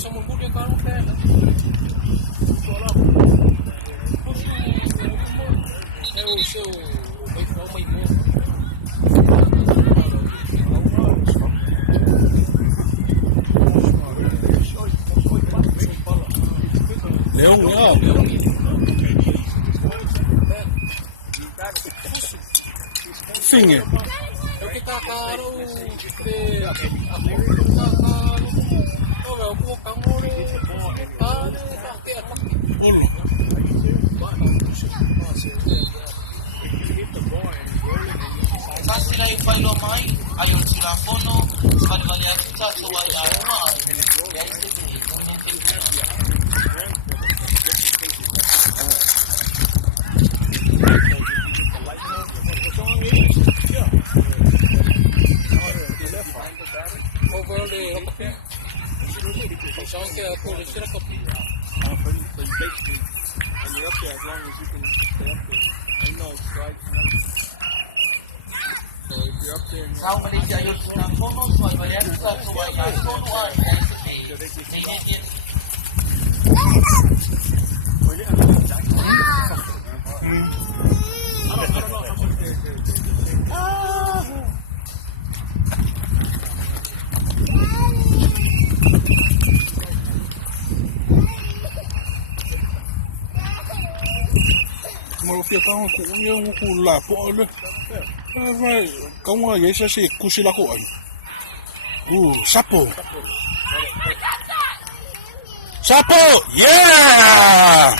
siamo un po' di carotella. Seu vai Leão, sim, é o que tá caro sila ifalo mai ayon sila fono palibalian kita suway arma ya itu Sao Malaysia ayon sila fono palibalian kita suway arma ya itu Mau ficar com um lapo, olha. Vai, como é isso assim, cochila com aí. Sapo. Sapo, yeah!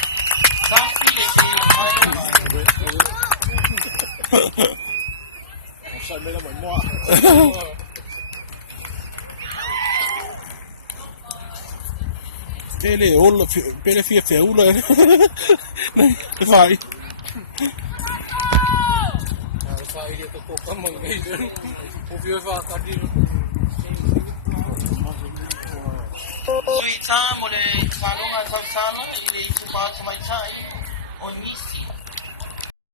Pele fia feula. Vai. Vai dia tu kok kamu gitu. Mobil vaca di. Oi, tá, mulher, falou a salsana e tu pode mais sair. Oi,